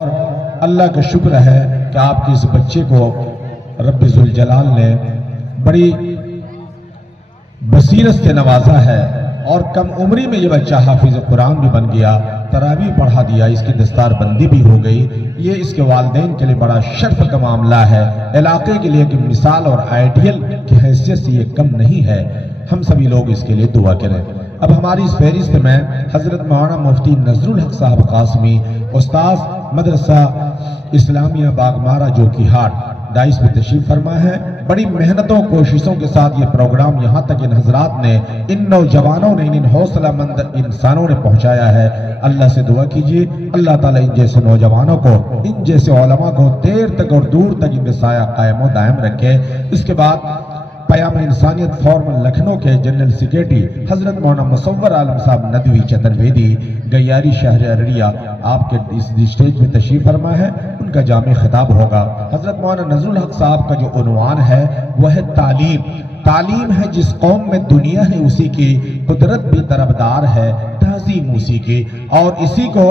اللہ کا شکر ہے کہ آپ کے اس بچے کو رب ذوالجلال نے بڑی بصیرت سے نوازا ہے اور کم عمری میں یہ بچہ حافظ قرآن بھی بن گیا، تراویح پڑھا دیا، اس کی دستار بندی بھی ہو گئی۔ یہ اس کے والدین کے لیے بڑا شرف کا معاملہ ہے، علاقے کے لیے کہ مثال اور آئیڈیل کی حیثیت سے یہ کم نہیں ہے۔ ہم سبھی لوگ اس کے لیے دعا کریں۔ اب ہماری اس فہرست میں حضرت مولانا مفتی نذر الحق صاحب قاسمی، استاذ مدرسہ اسلامیہ باغمارا جو کی ہاٹ دائس میں تشریف فرما ہے۔ بڑی محنتوں کوششوں کے ساتھ یہ پروگرام یہاں تک ان حضرات نے، ان نوجوانوں نے، ان حوصلہ مند انسانوں نے پہنچایا ہے۔ اللہ سے دعا کیجیے اللہ تعالیٰ ان جیسے نوجوانوں کو، ان جیسے علماء کو دیر تک اور دور تک ان میں سایہ قائم و دائم رکھے۔ اس کے بعد پیام انسانیت فورم لکھنؤ کے جنرل سیکریٹری حضرت مولانا مصور عالم صاحب ندوی چترویدی گیاری شہر ارریہ آپ کے اس اسٹیج میں تشریف فرما ہے، ان کا جامع خطاب ہوگا۔ حضرت مولانا نذر الحق صاحب کا جو عنوان ہے وہ ہے تعلیم۔ تعلیم ہے جس قوم میں دنیا ہے اسی کی، قدرت بھی طرفدار ہے تعظیم اسی کی۔ اور اسی کو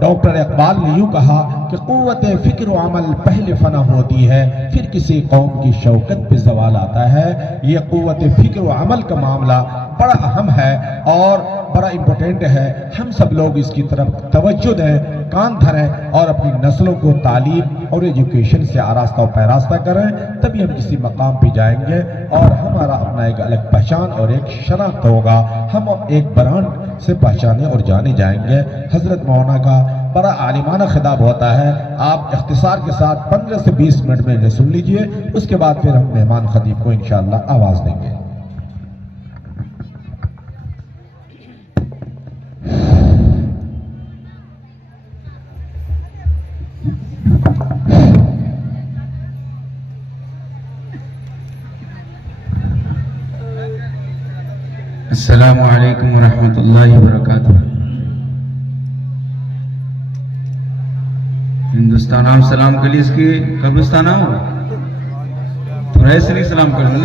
ڈاکٹر اقبال نے یوں کہا کہ قوت فکر و عمل پہلے فنا ہوتی ہے، پھر کسی قوم کی شوکت پہ زوال آتا ہے۔ یہ قوت فکر و عمل کا معاملہ بڑا اہم ہے اور بڑا امپورٹنٹ ہے۔ ہم سب لوگ اس کی طرف توجہ دیں، کان دھریں اور اپنی نسلوں کو تعلیم اور ایجوکیشن سے آراستہ و پیراستہ کریں، تبھی ہم کسی مقام پہ جائیں گے اور ہمارا اپنا ایک الگ پہچان اور ایک شناخت ہوگا، ہم ایک برانڈ سے پہچانے اور جانے جائیں گے۔ حضرت مولانا کا بڑا عالمانہ خطاب ہوتا ہے، آپ اختصار کے ساتھ 15 سے 20 منٹ میں انہیں سن لیجئے، اس کے بعد پھر ہم مہمان خطیب کو انشاءاللہ آواز دیں گے۔ السلام علیکم ورحمۃ اللہ وبرکاتہ۔ ہندوستان عام سلام کے لیے اس کی قبرستان آؤ تو ایسے نہیں سلام کروں گی۔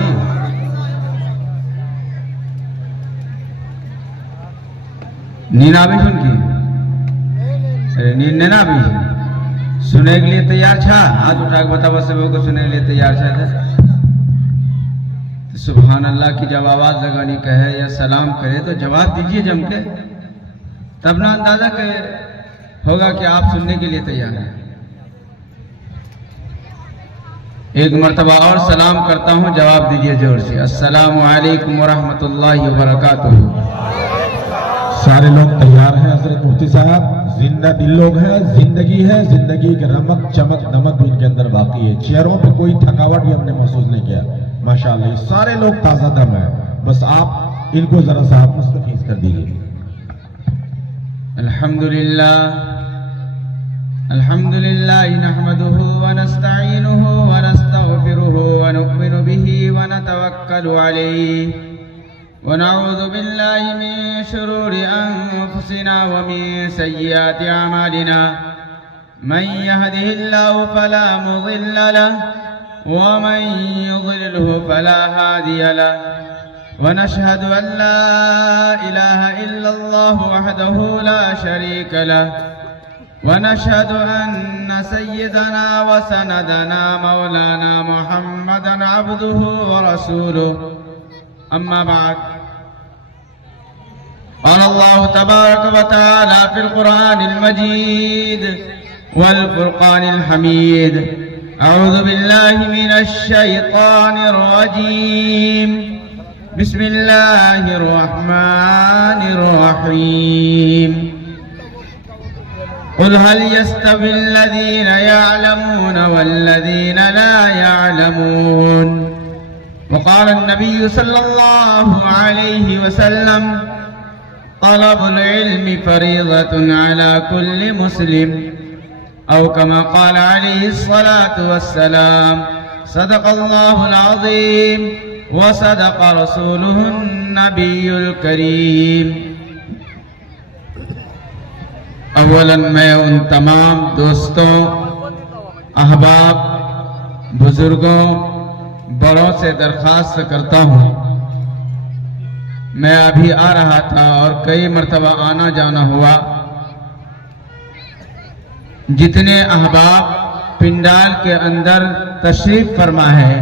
نینا بھی سن کی نینا بھی سننے کے لیے تیار چھا، ہاتھ اٹھا کے بتا بس کو سننے کے لیے تیار چھا۔ سبحان اللہ کی جب آواز لگانی کہے یا سلام کرے تو جواب دیجئے جم کے، تب نہ اندازہ کہ ہوگا کہ آپ سننے کے لیے تیار ہیں۔ ایک مرتبہ اور سلام کرتا ہوں، جواب دیجئے زور سے۔ السلام علیکم ورحمۃ اللہ وبرکاتہ۔ سارے لوگ تیار ہیں حضرت مفتی صاحب، زندہ دل لوگ ہیں، زندگی ہے، زندگی کے رمق چمک نمک بھی ان کے اندر باقی ہے، چہروں پہ کوئی تھکاوٹ بھی ہم نے محسوس نہیں کیا، ماشاءاللہ یہ سارے لوگ تازہ دم ہیں، بس آپ ان کو ذرا صاحب مستفیض کر دیجئے۔ الحمدللہ نحمده ونستعینه ونستغفره ونؤمن به ونتوکل علیہ ونعوذ باللہ من شرور انفسنا ومن سیئات اعمالنا من يهده الله فلا مضل له ومن يضلله فلا هادي له ونشهد أن لا إله إلا الله وحده لا شريك له ونشهد أن سيدنا وسندنا مولانا محمدا عبده ورسوله أما بعد قال الله تبارك وتعالى في القرآن المجيد والفرقان الحميد أعوذ بالله من الشيطان الرجيم بسم الله الرحمن الرحيم قل هل يستوي الذين يعلمون والذين لا يعلمون وقال النبي صلى الله عليه وسلم طلب العلم فريضة على كل مسلم أو كما قال عليه الصلاة والسلام صدق الله العظيم وصدق رسوله النبي الكريم۔ اولاً میں ان تمام دوستوں، احباب، بزرگوں، بڑوں سے درخواست کرتا ہوں، میں ابھی آ رہا تھا اور کئی مرتبہ آنا جانا ہوا، जितने अहबाब पिंडाल के अंदर तशरीफ फरमा है,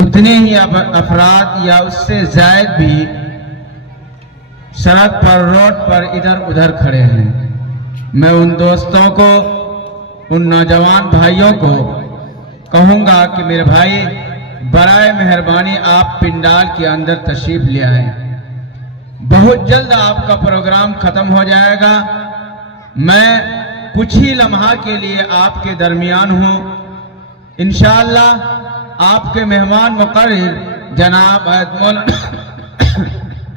उतने ही अफराद या उससे ज़ायद भी सड़क पर, रोड पर इधर उधर खड़े हैं। मैं उन दोस्तों को, उन नौजवान भाइयों को कहूँगा कि मेरे भाई, बराए मेहरबानी आप पिंडाल के अंदर तशरीफ ले आए। बहुत जल्द आपका प्रोग्राम खत्म हो जाएगा। मैं कुछ ही लम्हा के लिए आपके दरमियान हूँ। इंशाअल्लाह आपके मेहमान मुकर्रर जनाब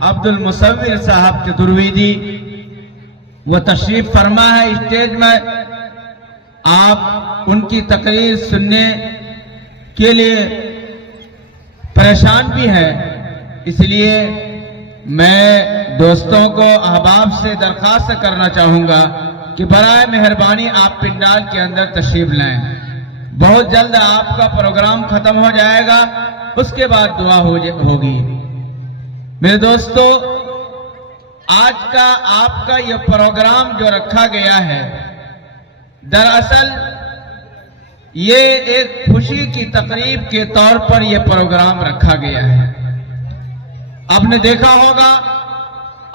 अब्दुल मुसव्विर साहब चतुर्वेदी वो तशरीफ फरमा है स्टेज में। आप उनकी तकरीर सुनने के लिए परेशान भी हैं, इसलिए मैं दोस्तों को अहबाब से दरख्वास्त करना चाहूँगा कि बराए मेहरबानी आप पिंडाल के अंदर तशरीफ लाएं। बहुत जल्द आपका प्रोग्राम खत्म हो जाएगा, उसके बाद दुआ होगी। मेरे दोस्तों, आज का आपका ये प्रोग्राम जो रखा गया है, दरअसल ये एक खुशी की तकरीब के तौर पर यह प्रोग्राम रखा गया है। आपने देखा होगा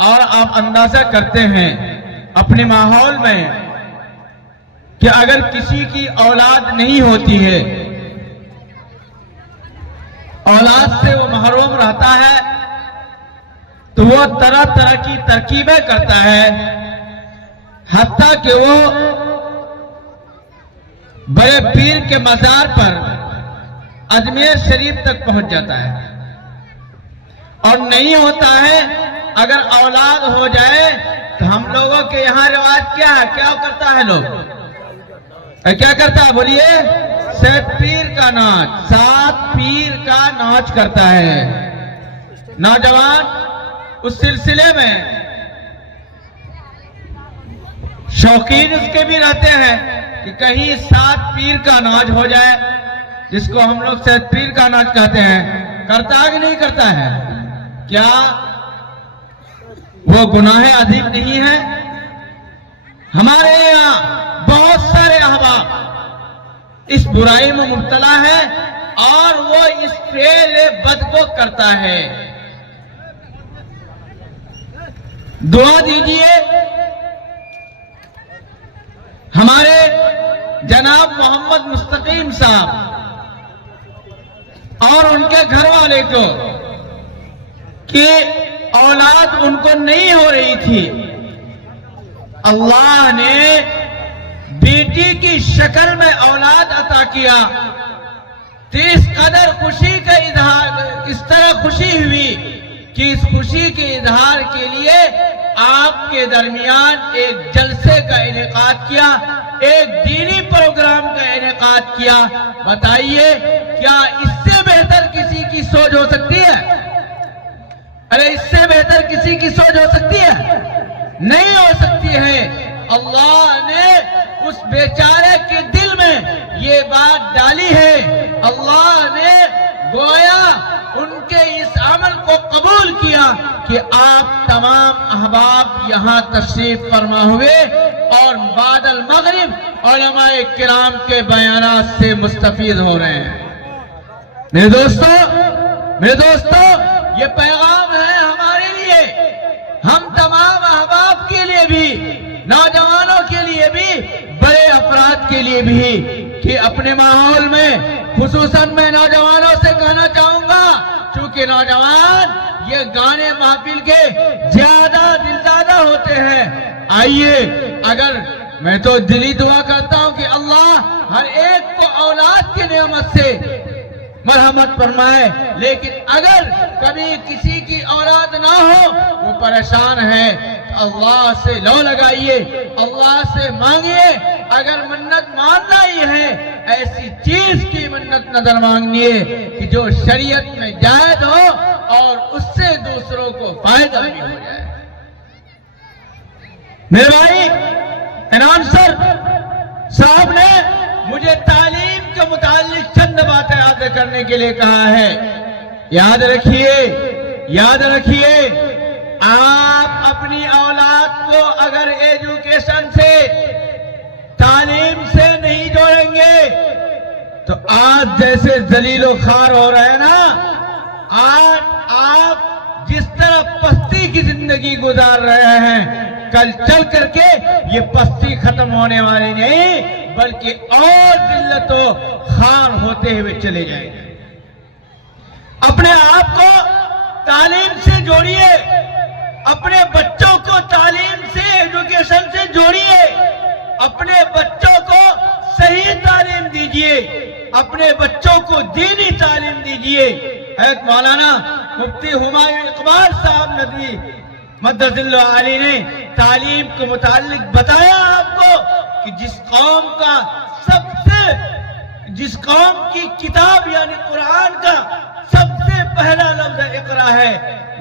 और आप अंदाजा करते हैं अपने माहौल में कि अगर किसी की औलाद नहीं होती है, औलाद से वो महरूम रहता है, तो वो तरह तरह की तरकीबें करता है, हत्ता कि वो बड़े पीर के मजार पर अजमेर शरीफ तक पहुंच जाता है। और नहीं होता है, अगर औलाद हो जाए तो हम लोगों के यहाँ रिवाज क्या है, क्या करता है लोग, क्या करता है बोलिए? सात पीर का नाच, 7 पीर का नाच करता है। नौजवान उस सिलसिले में शौकीन उसके भी रहते हैं कि कहीं 7 पीर का नाच हो जाए, जिसको हम लोग 7 पीर का नाच कहते हैं। करता है कि नहीं करता है? क्या वो गुनाह अजीम नहीं है? हमारे यहाँ बहुत सारे अहबाब इस बुराई में मुब्तला है और वो इस फेल बद को करता है। दुआ दीजिए हमारे जनाब मोहम्मद मुस्तकीम साहब और उनके घर वाले को कि औलाद उनको नहीं हो रही थी, अल्लाह ने बेटी की शक्ल में औलाद अता किया। तो इस कदर खुशी का इजहार, इस तरह खुशी हुई कि इस खुशी के इजहार के लिए आपके दरमियान एक जलसे का इनेकाद किया, एक दीनी प्रोग्राम का इनेकाद किया। बताइए, क्या इससे बेहतर किसी की सोच हो सकती है? अरे इससे बेहतर किसी की सोच हो सकती है? नहीं हो सकती है। अल्लाह ने उस बेचारे के दिल में ये बात डाली है। अल्लाह ने गोया उनके इस अमल को कबूल किया कि आप तमाम अहबाब यहाँ तशरीफ फरमा हुए और बादल मगरिब उलमाए किराम के बयानात से मुस्तफीद हो रहे हैं। मेरे दोस्तों, ये पैगाम है हमारे लिए, हम तमाम अहबाब के लिए भी, नौजवानों के लिए भी, बड़े अफराद के लिए भी, कि अपने माहौल में खुसूसन मैं नौजवानों से कहना चाहूंगा, चूंकि नौजवान ये गाने महफिल के ज्यादा दिलदादा होते हैं। आइए, अगर मैं तो दिली दुआ करता हूं कि अल्लाह हर एक को औलाद की नेमत से मरहमत फरमाए, लेकिन अगर कभी किसी की औलाद ना हो, वो परेशान है, तो अल्लाह से लो लगाइए, अल्लाह से मांगिए। अगर मन्नत मानना ही है, ऐसी चीज की मन्नत नजर मांगनी है कि जो शरीयत में जायज हो और उससे दूसरों को फायदा भी हो जाए। मेरे भाई इनाम सर साहब ने मुझे तालीम के मुतालिक चंद बातें याद करने के लिए कहा है। याद रखिए, आप अपनी औलाद को अगर एजुकेशन से, तालीम से नहीं जोड़ेंगे तो आज जैसे जलीलो खार हो रहे हैं ना, आज आप जिस तरह पस्ती की जिंदगी गुजार रहे हैं, कल चल करके ये पस्ती खत्म होने वाली नहीं, बल्कि और जिल्लतों खार होते हुए चले जाएंगे। अपने आप को तालीम से जोड़िए, अपने बच्चों को तालीम से, एजुकेशन से जोड़िए, अपने बच्चों को सही तालीम दीजिए, अपने बच्चों को दीनी तालीम दीजिए। हैत मौलाना मुफ्ती हुमायूं इकबाल साहब नदवी मद्दसिल्लाह आली ने तालीम के मुताल्लिक बताया आपको कि जिस कौम की किताब यानी कुरान का सबसे पहला लफ्ज इकरा है,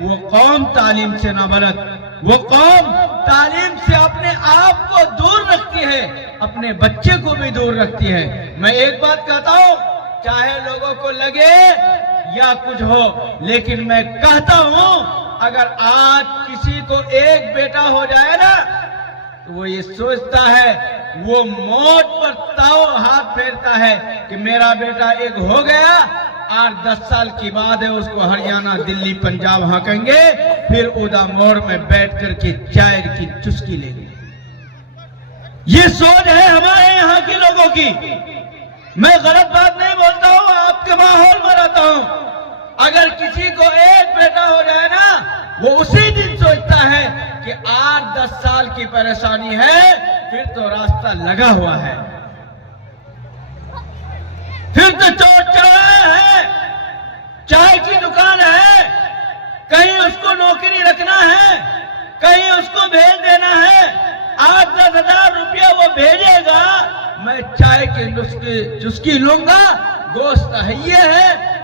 वो कौम तालीम से नाबलद, वो कौम तालीम से अपने आप को दूर रखती है, अपने बच्चे को भी दूर रखती है। मैं एक बात कहता हूं, चाहे लोगों को लगे या कुछ हो, लेकिन मैं कहता हूं अगर आज किसी को एक बेटा हो जाए ना, तो वो ये सोचता है, वो मौत पर ताव हाथ फेरता है कि मेरा बेटा एक हो गया, 8-10 साल की बात है, उसको हरियाणा, दिल्ली, पंजाब हाँकेंगे, फिर उदा मोड़ में बैठ करके चाय की चुस्की लेंगे। ये सोच है हमारे यहाँ के लोगों की। मैं गलत बात नहीं बोलता हूँ, आपके माहौल में रहता हूँ। अगर किसी को एक बेटा हो जाए ना, वो उसी दिन सोचता है कि 8-10 साल की परेशानी है, फिर तो रास्ता लगा हुआ है, फिर तो चोर चौराहा है, चाय की दुकान है, कहीं उसको नौकरी रखना है, कहीं उसको भेज देना है, 8-10 हजार रुपया वो भेजेगा, मैं चाय की चुस्की लूंगा, गोश्त है ये है,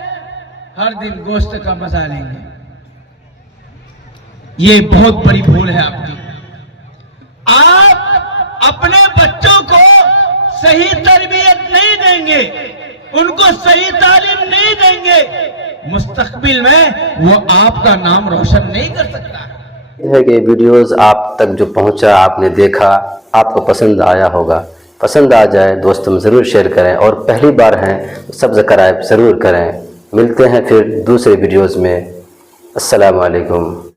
हर दिन गोश्त का मजा लेंगे। ये बहुत बड़ी भूल है आपकी। आप अपने बच्चों को सही तरबियत नहीं देंगे, उनको सही तालीम नहीं देंगे, मुस्तकबिल में वो आपका नाम रोशन नहीं कर सकता। है कि वीडियोस आप तक जो पहुंचा, आपने देखा, आपको पसंद आया होगा। पसंद आ जाए दोस्तों में ज़रूर शेयर करें, और पहली बार हैं तो सब्सक्राइब ज़रूर करें। मिलते हैं फिर दूसरे वीडियोस में। अस्सलाम वालेकुम।